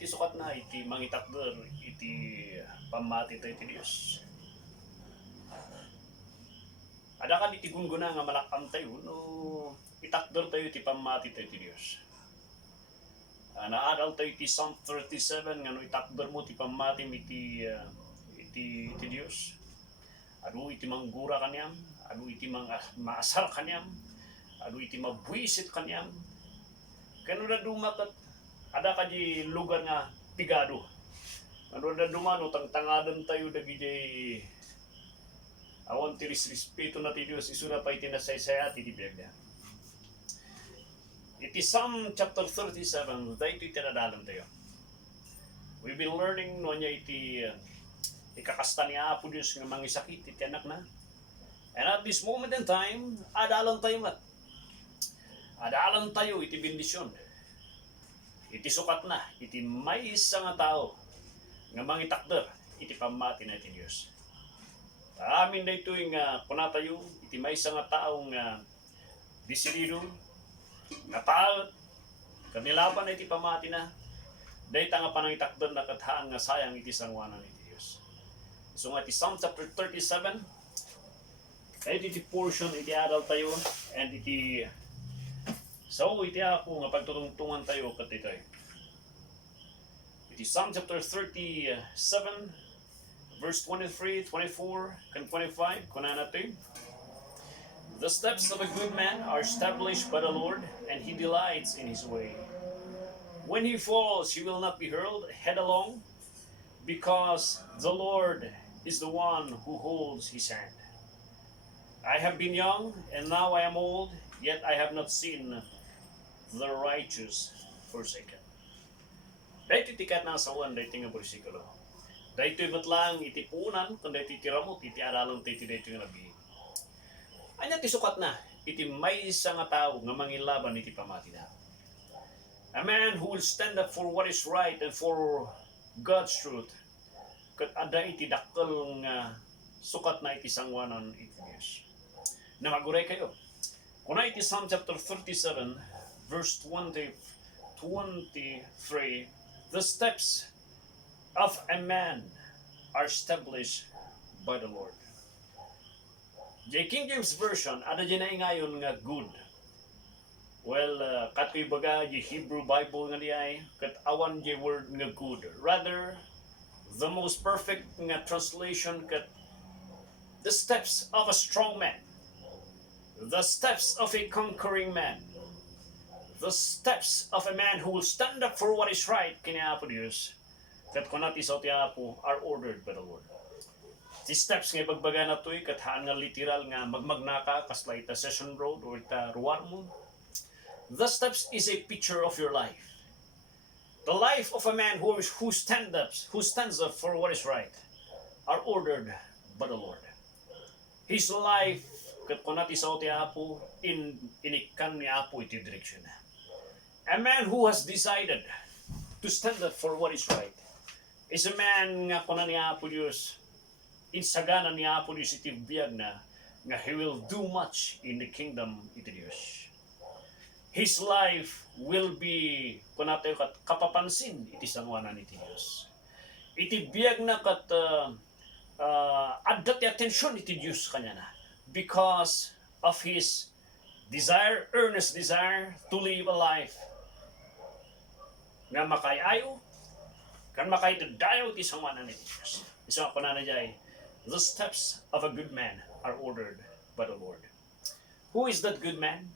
iti sukat na iti mangitakder iti pamati tayo iti Diyos. Ada ka iti gunguna nga malakam tayo no itakder tayo iti pamati tayo iti Diyos. Naadal tayo iti Psalm 37 nga no itakder mo iti pamati iti Diyos. Adu iti manggura kanyam, adu iti maasar kanyam, adu iti mabuisit kanyam. Kano na dumakat ada ka di lugar nga pigado. Ano na dumano tangtangadan tayo dagiti awan ti respeto na ti Dios isuna pa iti nasaysaya ti Biyag. Iti Psalm chapter 37 dayto iti tinadalan tayo. We've been learning no niya iti ikakasta ni Apo Diyos nga mangisakit iti anak na. And at this moment in time, adalan tayo mat. Adalan tayo iti bendisyon. Iti sukat na, iti may isa nga tao nga mangitakder iti pamati na iti Diyos. Amin na ito yung kunatayo, iti may isa nga tao nga disidido, nga taot, kanilaban na iti pamati na, dahil nga panangitakder na kathaan nga sayang iti sangwanan iti Diyos. So nga iti Psalm chapter 37, kahit iti portion iti adal tayo, and iti iti ako nga pagtutungtungan tayo katitay. Iti Psalm chapter 37, verse 23, 24, and 25, kunan natin. The steps of a good man are established by the Lord, and he delights in his way. When he falls, he will not be hurled headlong, because the Lord is the one who holds his hand. I have been young, and now I am old, yet I have not seen the righteous forsaken. Dahito itikat na asawan, dahito nga bersikulo. Dahito ibatlang itipunan, kung dahito itiramot, iti aralong dahito nga nabi. Anya tisukat na, iti may isa nga tao nga mangilaban iti pamati na. A man who will stand up for what is right and for God's truth. Kat ada iti dakkel nga sukat na iti sangwanan iti Diyos. Na maguray kayo. Kuna iti Psalm chapter 37, verse 23, the steps of a man are established by the Lord. The King James Version, ada dyan na ngayon nga good. Well, katoy baga, the Hebrew Bible nga diay, kat awan the word nga good. Rather, the most perfect nga translation kat the steps of a strong man. The steps of a conquering man. The steps of a man who will stand up for what is right, kina Apo Diyos, kat kunati sa ti Apo, are ordered by the Lord. The steps nga bagbaga na to'y kathaan nga literal nga magmagnaka, kasla ita session road or ita ruwan mo. The steps is a picture of your life. The life of a man who stands up for what is right, are ordered by the Lord. His life, kat kunati sa ti Apo, inikan ni Apo iti direksyon na. A man who has decided to stand up for what is right is a man nga kunan ni Apo Diyos, insagana ni Apo Diyos iti biyag na nga he will do much in the kingdom iti Diyos. His life will be kunatayo kat kapapansin iti sangwanan iti Diyos. Iti biyag na kat adda ti atensyon iti Diyos kanya na because of his desire, earnest desire to live a life nga makayayo, kan makaydayo ti sangwanan iti Diyos. Isa ako na jay, the steps of a good man are ordered by the Lord. Who is that good man?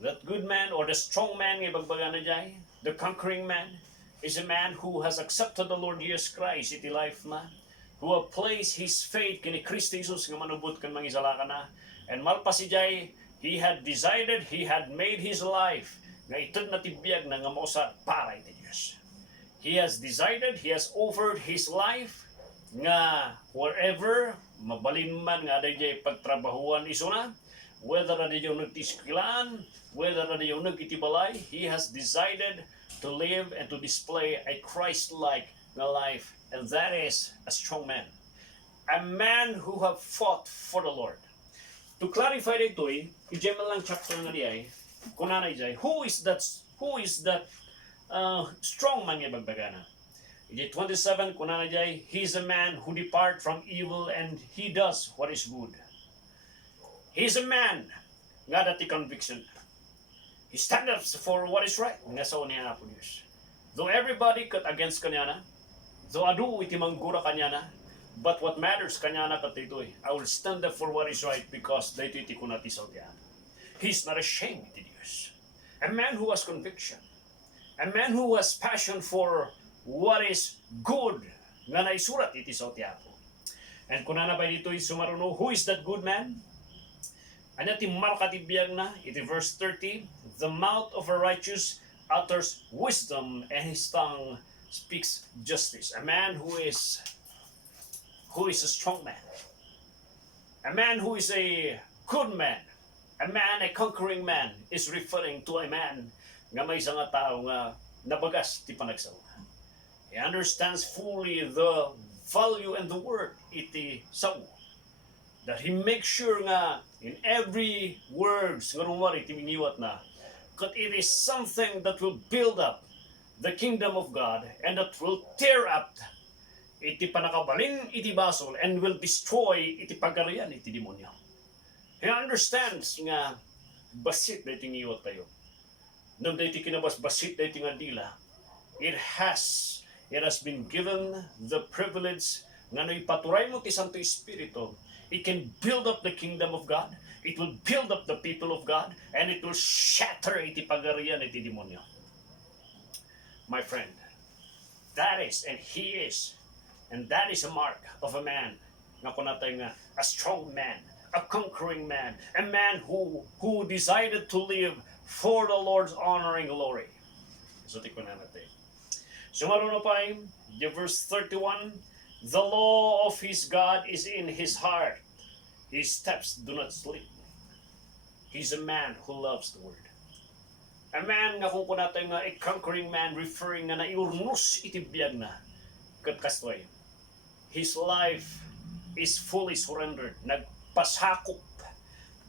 That good man or the strong man nga bagbaga na jay, the conquering man, is a man who has accepted the Lord Jesus Christ iti life na, who have placed his faith kini Kristo Jesus nga manubot kan mangisala ka na, and malpasidjay, he had decided, he had made his life nga itod na tibiyag na nga mausa para iti Diyos. He has decided, he has offered his life nga wherever mabalin man nga adayjay pagtrabahuan isuna, whether adayjay nagtiskilan, whether adayjay nagitibalay, he has decided to live and to display a Christ-like life, and that is a strong man. A man who have fought for the Lord. To clarify dito ijay man lang chapter nga diay, kunanay jay, who is that strong man nga bagbagana. Iti 27, kuna na jay, he's a man who depart from evil and he does what is good. He's a man nga dati conviction. He stand up for what is right. Nga sa niya po Diyos. Though everybody cut against kanya na, though adu iti manggura kanya na, but what matters kanya na katitoy, I will stand up for what is right because dito iti kunati sa tiyan. He's not ashamed iti Diyos. A man who has conviction. A man who has passion for what is good nga naisurat iti sa tiyapo. And kung na ba dito'y sumaruno, who is that good man? Ano ti markati biyag na, iti verse 30, the mouth of a righteous utters wisdom and his tongue speaks justice. A man who is a strong man. A man who is a good man. A man, a conquering man, is referring to a man nga may isang tao nga nabagas ti panagsaw. He understands fully the value and the word iti saw. That he makes sure nga in every words nga rumari iti miniwat na that it is something that will build up the kingdom of God and that will tear up iti panakabalin iti basol and will destroy iti pagarian iti demonyo. He understands nga basit na iti ngiwat tayo. Nung iti kinabas basit na iti nga dila, it has been given the privilege nga no ipaturay mo ti Santo Espiritu. It can build up the kingdom of God. It will build up the people of God. And it will shatter iti pagarian iti demonyo. My friend, that is, and he is, and that is a mark of a man nga kunatay nga a strong man, a conquering man, a man who decided to live for the Lord's honor and glory. So tikon na natin. Sumaruno pa the verse 31, the law of his God is in his heart. His steps do not sleep. He's a man who loves the word. A man nga kung kunatay nga a conquering man referring nga naiurnos iti biyag na. Katkastoy. His life is fully surrendered. Nagpasakop.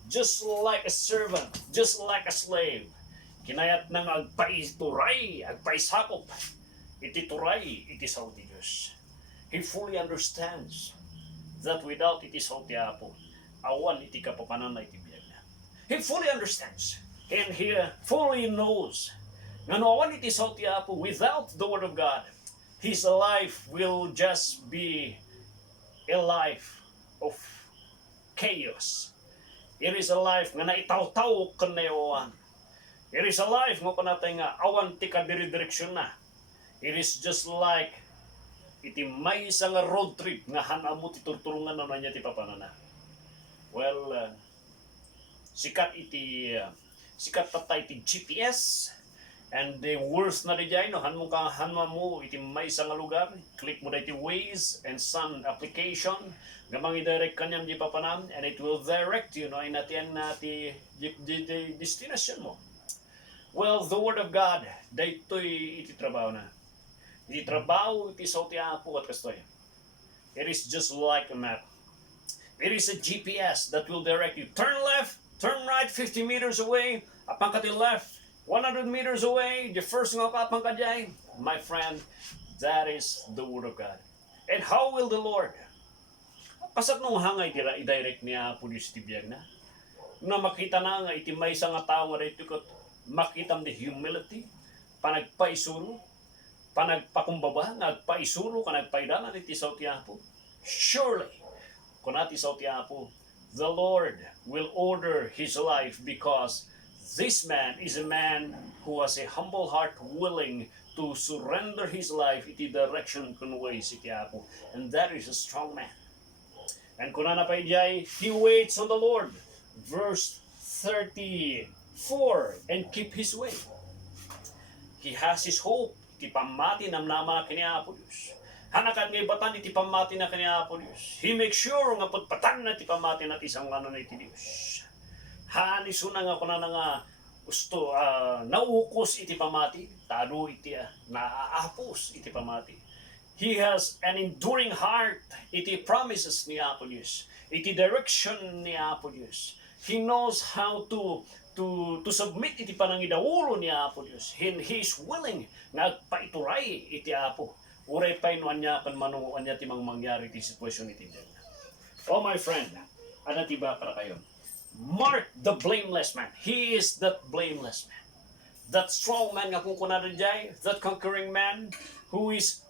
Just like a servant, just like a slave. Kinayat nang agpaituray, agpaisakop. Iti turay, iti saw ti Diyos. He fully understands that without iti saw ti Apo, awan iti kapapanan na iti biyag na. He fully understands and he fully knows nga no awan iti saw ti Apo without the Word of God, his life will just be a life of chaos. It is a life nga naitaw-taw kanayawan. It is a life nga panatay nga awan ti kadiri-direksyon na. It is just like iti may isang road trip nga hanamo ti turturungan na niya ti papanana. Well, sikat patay ti GPS and the worst na di no hanmo mo iti may isang lugar, click mo da iti Waze and Sun application gamang i-direct kanyang di papanan and it will direct you no inatian na ti destination mo. Well, the Word of God daytoy iti trabaho na. Iti trabaho iti saw ti Apo at kastoy. It is just like a map. It is a GPS that will direct you. Turn left, turn right, 50 meters away, apang ka ti left, 100 meters away, the first nga kapang ka dyan. My friend, that is the Word of God. And how will the Lord? Kasat nung hangay tira i-direct niya po Diyos ti biyag na. Na makita na nga iti may isang tao nga rito kot makita the humility, panagpaisuro, panagpakumbaba, nagpaisuro, kanagpaidalan iti saw ti Apo. Surely, kung nati saw ti Apo, the Lord will order his life because this man is a man who has a humble heart willing to surrender his life iti direction kun ways iti Apo. And that is a strong man. And kung nanapay jay, he waits on the Lord. Verse 34, and keep his way. He has his hope. Iti pamati namnama kaniya Apo Diyos. Hanakan nga ibatan iti pamati na kaniya Apo Diyos. He makes sure nga putpatan na iti pamati na isang ano na iti Diyos. Hanisuna nga kuna na nga gusto naukos iti pamati. Tado iti naaapos iti pamati. He has an enduring heart. Iti promises ni Apo Diyos. Iti direction ni Apo Diyos. He knows how to to submit iti panangidaulo ni Apo Dios. He is willing nga paituray iti Apo. Uray pa inuan niya kan manuan niya timang mangyari iti sitwasyon iti Biyag. Oh my friend, ano tiba para kayo? Mark the blameless man. He is that blameless man. That strong man nga kung kunada jay, that conquering man whose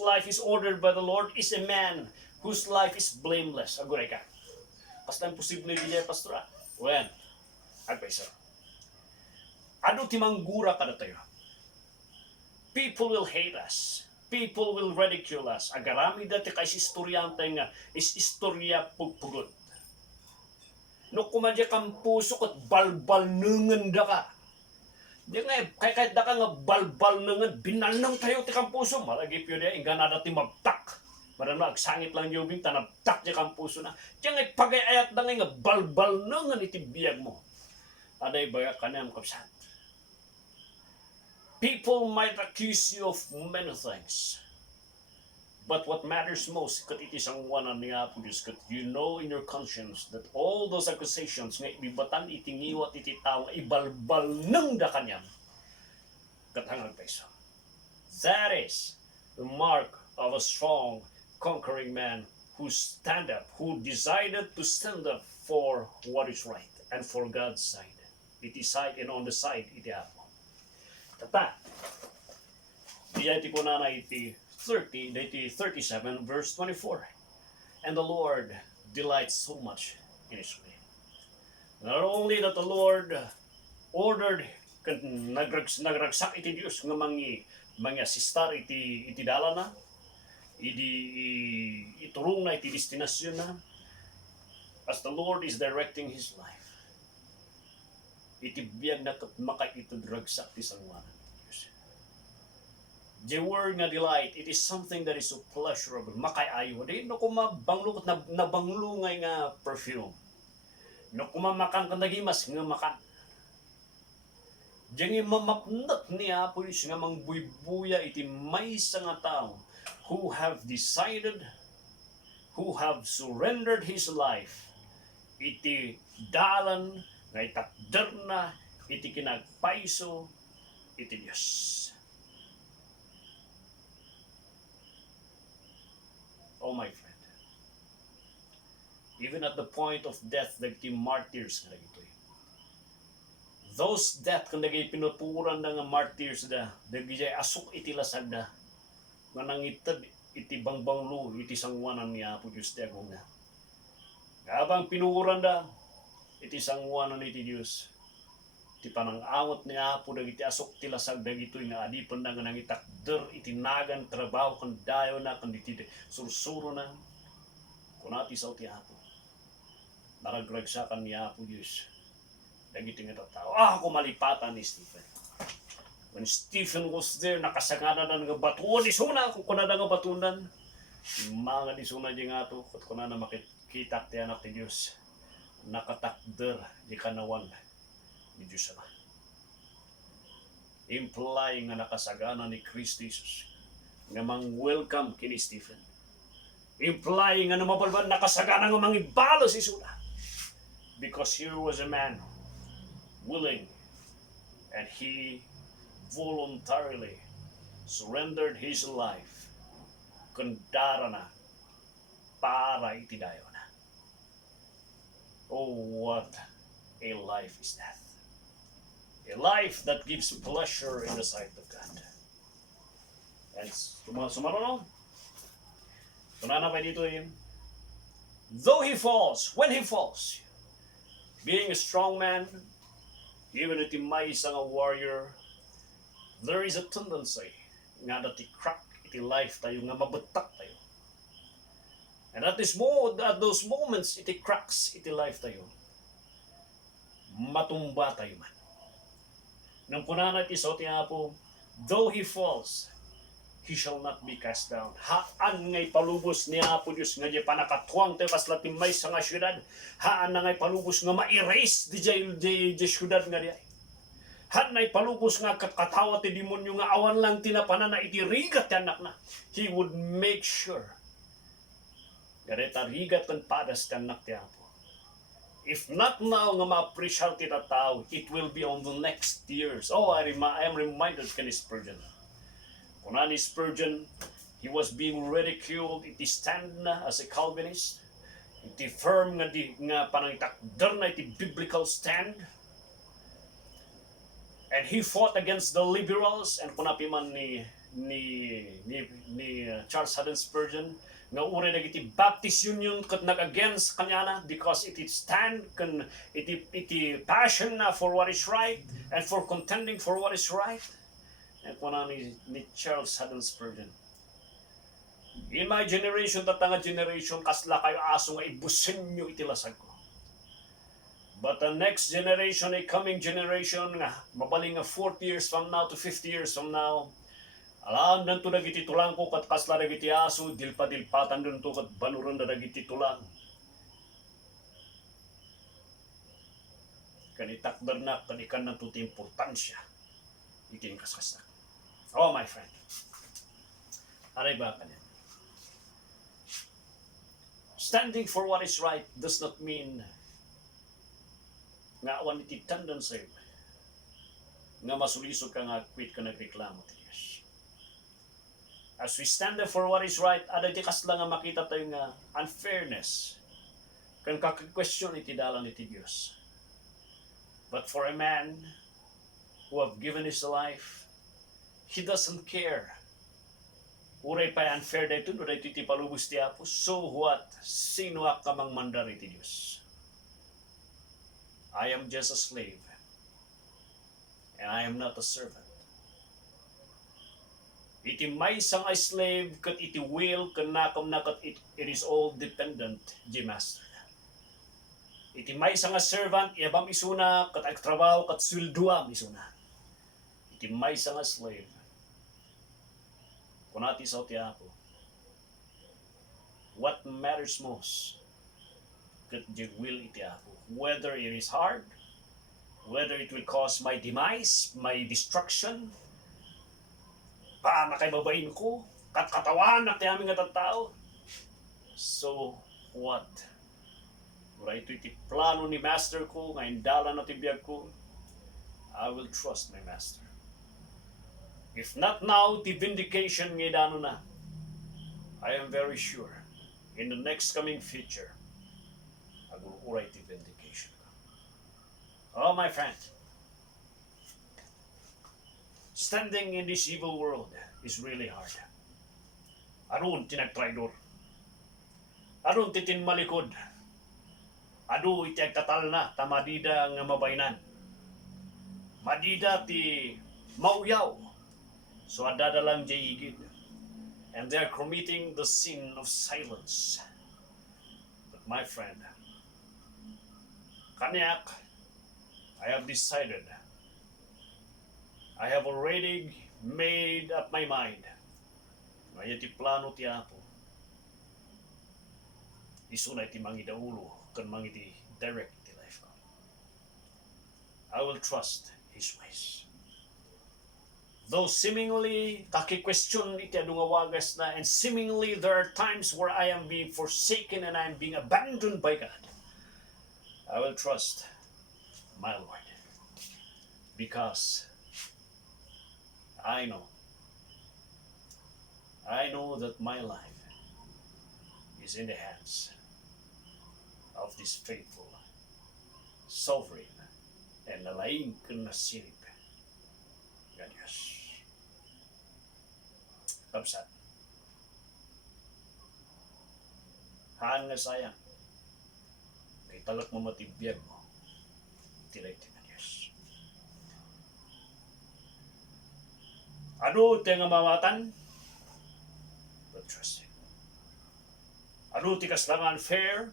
life is ordered by the Lord is a man whose life is blameless. Aguray ka. Basta imposible di jay pastora. When? Agpaiso. Ano timanggura kada tayo? People will hate us. People will ridicule us. Agarami dati kay istoryante nga is istorya pugpugod. No kumadya kang puso kat balbal nungan da ka. Di nga, kahit da ka nga balbal nungan, binalnang tayo ti kang puso. Malagip yun ya, inga na dati mabtak. Marano, agsangit lang yung bing, tanabtak di kang puso na. Di nga, pagayayat da nga balbal nungan iti biyag mo. Aday baga ka na ang kapsat. People might accuse you of many things. But what matters most, kat it is ang wanan ni Apo Diyos, kat you know in your conscience that all those accusations nga ibibatan itingiwat iti tao, ibalbal nang da kanyang katangag peso. That is the mark of a strong, conquering man who stand up, who decided to stand up for what is right and for God's side. Iti side and on the side iti Apo. Tata, diya iti kunana iti 37 verse 24. And the Lord delights so much in His way. Not only that the Lord ordered nagragsak iti Dios nga mga asistar iti dala na, iturong na iti destinasyon na, as the Lord is directing His life. Iti biyag na makaitudragsak ti sangwanan. The word nga delight, it is something that is so pleasurable. Makayayo. Di, no kumabanglo na nabanglungay nga perfume. No kumamakan ka nagimas nga makan. Diyan mamapnat niya po nga mangbuybuya iti may nga tao who have decided, who have surrendered his life iti dalan nga itakder na iti kinagpaiso iti Diyos. Oh my friend, even at the point of death, nagti martyrs nga ito. Those death, kung nagay pinuturan na nga martyrs da, nagay asok iti lasag da, nga nangitad iti bangbanglo, iti sangwanan niya po Diyos di akong na. Habang pinuuran da, iti sangwanan iti Diyos, iti panangangot niya po dagiti asok ti lasag dagito nga adipan na nga nangitakder iti nagan trabaho kan dayo na kan iti sursuro na kunati sa ti Apo naragragsakan ni Apo Diyos dagiti nga tao. Ako malipatan ni Stephen. When Stephen was there, nakasagana na nga batuon isuna kung kuna na nga batunan mga isuna di nga to kung kuna na makikita ti anak ti Diyos nakatakder di kanawan ni Diyos ama. Implying nga nakasagana ni Kristo Jesus nga mang-welcome kini Stephen. Implying nga namapalban nakasagana nga mangibalo si Suna. Because here was a man willing and he voluntarily surrendered his life kundara na para itidayo na. Oh, what a life is that. A life that gives pleasure in the sight of God. And sumarono, tunana pa dito yun. Though he falls, when he falls, being a strong man, even if he may isang a warrior, there is a tendency nga that he crack iti life tayo, nga mabatak tayo. And at those moments, iti cracks iti life tayo. Matumba tayo man. Nang punana iti so ti Apo, though he falls, he shall not be cast down. Haan ngay palubos ni Apo Diyos nga di panakatuang tayo kasla timay sa nga syudad. Haan na ngay palubos nga ma-erase di syudad nga di ay. Haan ngay palubos nga katawa ti demonyo nga awan lang tinapanan na itirigat ti anak na. He would make sure gareta rigat kan padas ti anak ti Apo. If not now nga ma-appreciate ti tao, it will be on the next years. Oh, I am reminded kani Spurgeon. Kunani Spurgeon, he was being ridiculed. Iti stand na as a Calvinist. Iti firm nga panangtakder na iti biblical stand. And he fought against the liberals and kunapi man ni Charles Haddon Spurgeon nga uri dagiti Baptist Union ket nag-against kanyana because it stand kan iti passion na for what is right and for contending for what is right. And kuna ni Charles Haddon Spurgeon, in my generation, tatanga generation, kasla kayo aso nga ibusin nyo iti lasag ko. But the next generation, a coming generation, nga mabaling 40 years from now to 50 years from now, alam nanto dagiti tulang ko kat kasla dagiti aso, dilpa-dilpatan dun to kat banuran na dagiti tulang. Kanitakdar na, kanikan na to ti importansya. Iting kaskasta. Oh, my friend. Aray ba ka niya? Standing for what is right does not mean nga awan iti tendency nga masulisod ka nga quit ka nagreklamo ti Diyos. As we stand there for what is right, ada di kasla nga makita tayo nga unfairness kan kaka-question iti dalan iti Diyos. But for a man who have given his life, he doesn't care. Uray pa unfair dito, no dito iti palubos ti Apo. So what? Sino ka mang mandar iti Diyos? I am just a slave. And I am not a servant. Iti may sang a slave, kat iti will, kanakam na kat it is all dependent, di master. Iti may sang a servant, iabam isuna, kat agtrabaho, kat swilduam isuna. Iti may sang a slave, kunati sa ti Apo, what matters most, kat di will iti Apo. Whether it is hard, whether it will cause my demise, my destruction, pa nakaibabain ko, katawan na ti aming tao. So, what? Mura ito iti plano ni Master ko, ngayon dala na ti biyag ko, I will trust my Master. If not now, ti vindication ngay dano na, I am very sure, in the next coming future, I will uray ti vindication. Oh, my friend, standing in this evil world is really hard. Aron tinagtraidor. Aron titin malikod. Adu iti agtatal na tamadida nga mabaynan. Madida ti mauyaw. So adada lang jay igid. And they are committing the sin of silence. But my friend, kaniak, I have decided. I have already made up my mind. Ngaya ti plano ti Apo. Isunay ti mangidaulo kan mangiti direct ti life ko. I will trust His ways. Though seemingly kaki-question iti adu nga wagas na, and seemingly there are times where I am being forsaken and I am being abandoned by God, I will trust my Lord, because I know that my life is in the hands of this faithful, sovereign, and nalaing kanasilip na Diyos. Kapsat, haan nga sayang, kay talak mo matibiyag mo, tilay ti na Diyos. Ano ti nga mawatan? But trust Him. Ano ti kaslangan fair?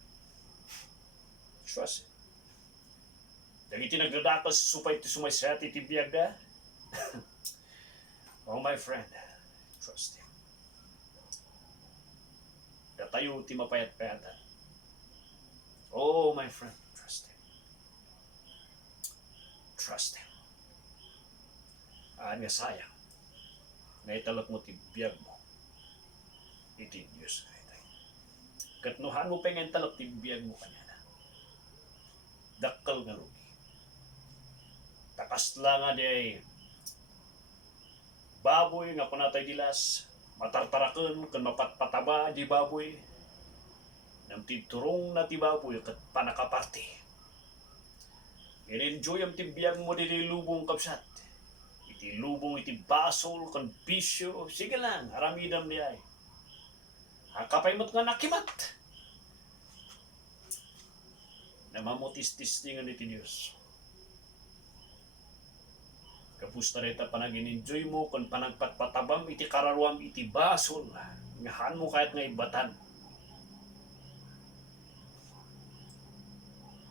Trust Him. Dagiti nagdadakas supay ti sumaysati ti biyag da? Oh, my friend, trust Him. Datayo ti mapayat-payatan. Oh, my friend, trust Him. Trust Him. Nga sayang, na italak mo ti biyag mo, iti Diyos. Katnuhan mo pa nga talak ti biyag mo kanya na. dakkel nga lugi. Takas lang nga di baboy nga kunatay dilas, matartaraken ken mapatpataba di baboy. Nam titurong na ti baboy ket panakaparte. In-enjoy ang tibiyag mo di lubong kapsat. Iti lubong iti basol kan bisyo. Sige lang, aramidam di ay. Hakapay mo't nga nakimat. Namamutis-tis nga iti Diyos. Kapusta reta panag-enjoy mo kung panagpatpatabam iti kararuam iti basol. Ngahan mo kahit nga ibatan.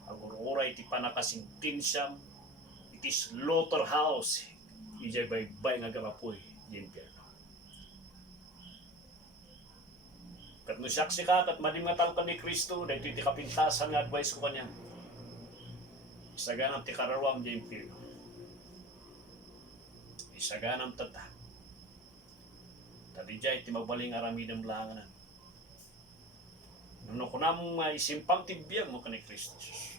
Agurura iti panakasintinsyam iti slaughterhouse. Ijay baybay nga gamapoy di impyerno. Kat no siyaksi ka, kat madimgatal ka ni Kristo, dahil iti kapintasan nga advice ko kanya. Isaganam ti kararuam di impyerno. Isaganam tata. Tadi jay ti magbaling aramidam langanan. Nuno ko namong isimpang ti biyag mo ka ni Kristo Jesus.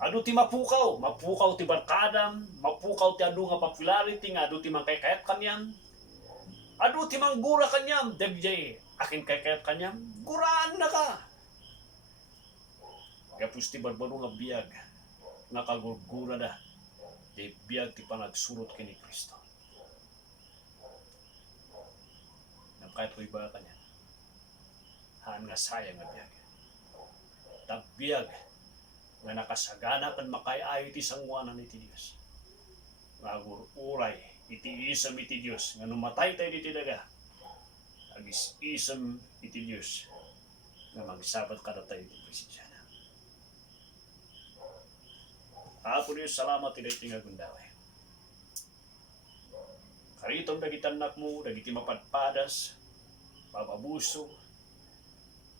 Adu ti mapukaw ti barkadam, mapukaw ti adu nga popularity nga adu ti mangkayat kanyam. Adu ti manggura kanyam, debjay akin kayat kanyam, guraan na ka. Kapus ti barbaro nga biyag, nga kagurgura da, di biyag ti panagsurot kini Kristo. Kahit ko iba kanya, haan nga sayang nga biyag. Tagbiyag, nga nakasagana kan makayayo iti sangwanan iti Diyos. Nga agururay, iti isam iti Diyos, nga numatay tayo iti daga, agis isam iti Diyos, nga magsabat kada tayo iti presensya na. Apo Diyos, salamat iti nga gundaway. Karitong dagitanak mo, dagiti mapadpadas, mababuso,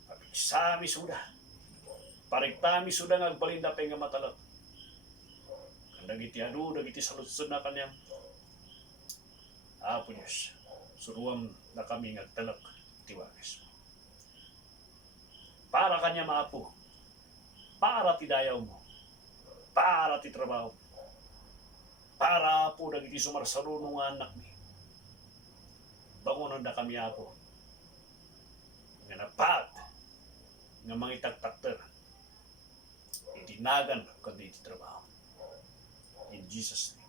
pabigsami suda, parigtami suda nga agbalinda pa nga matalak. Dagiti adu, dagiti saludsud na kanyang. Apo Diyos, suruam na kami ngagtalak tiwages mo. Para kanya maapo, para ti dayaw mo, para ti trabaho, para po dagiti sumarsarunong nga anak mi. Bangunan na kami apo, nga napat, nga mangitagtakter, itinagan kundi iti trabaho. In Jesus' name.